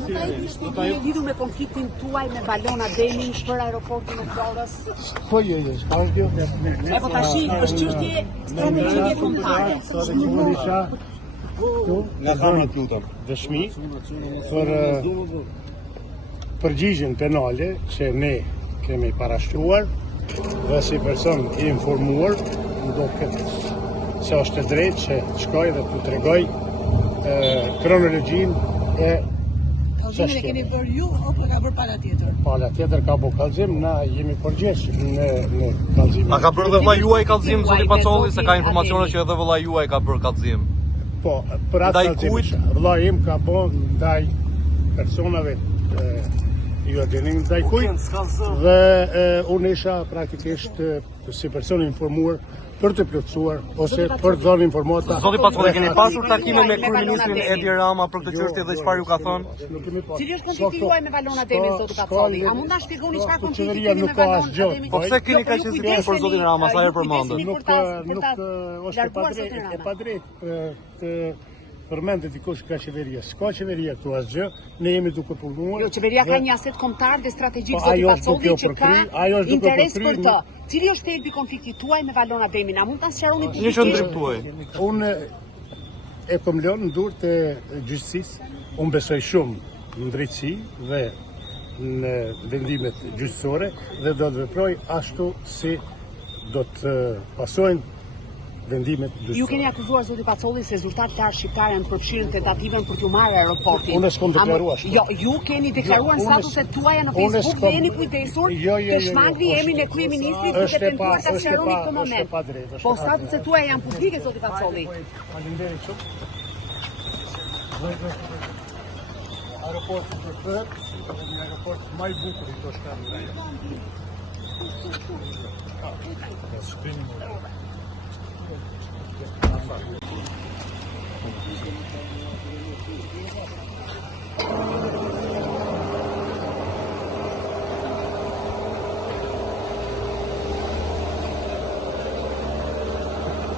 mund ta jepni shpjegime lidhur me konfliktin tuaj me Valona Demin për aeroportin e Florës? Po jo, s'ka gjë. E po tash është çështje strategjike kombëtare. Sigurisha Nga kamerat lutem. dëshmi për përgjigjen penale që ne kemi parashkruar dhe si person i informuar do këtë se është e drejtë që të shkoj dhe të tregoj kronologjinë e Kallëzimin e keni bërë ju apo ka bërë pala tjetër? pala tjetër ka bu kallëzim, na jemi përgjegjës në kallëzimin. A ka bërë dhe vëlla juaj kallëzim zoti Pacolli, se ka informacione që edhe vëlla juaj ka bërë kallëzim? Po, për atë Ndaj kallëzim, kujt? vëlla im ka bën ndaj personave ju e dini ndaj kujt dhe unë isha praktikisht si person informuar për të plotësuar ose për të dhënë informata. Zoti Pacolli, keni pasur takime me kryeministrin Edi Rama për këtë çështje dhe çfarë ju ka thënë? Cili është konflikti juaj me Valona Demin, zoti Pacolli? A mund ta shpjegoni çfarë konflikti Qeveria keni nuk me ka Valona asgjë. Demin? Po pse keni kaq hezitim për zotin Rama, sa herë përmendën? Nuk është e padrejtë të përmendet dikush ka qeveria. S'ka qeveria këtu asgjë. Ne jemi duke punuar. Jo, qeveria ka një aset kombëtar dhe strategjik, Po, zoti ajo është Pacolli, duke që u ka përkry, ajo është duke u interes përkry, për të. Cili është thelbi i konfliktit tuaj me Valona Demin? A mund ta sqaroni Një qendrim tuaj. Unë e kom lënë në durë të gjyqësisë. Unë besoj shumë në drejtësi dhe në vendimet gjyqësore dhe do të veproj ashtu si do të pasojnë vendimet gjyqësore. Ju keni akuzuar zoti Pacolli se zyrtarët lart shqiptarë janë përfshirë në tentativën për t'ju marrë aeroportin. Unë s'kam deklaruar ashtu. Jo, ju keni deklaruar në Jo, unë statuset tuaja në unë Facebook s'kam- dhe jeni kujdesur Jo, të shmangni emrin e kryeministrit duke është e tentuar ta është e sqaroni pa- këtë është e moment. padrejtë, është Po e statuset tuaja janë publike, zoti Pacolli. Faleminderit shumë. Aeroporti të thërë, një aeroport më i bukur i këto shtatë.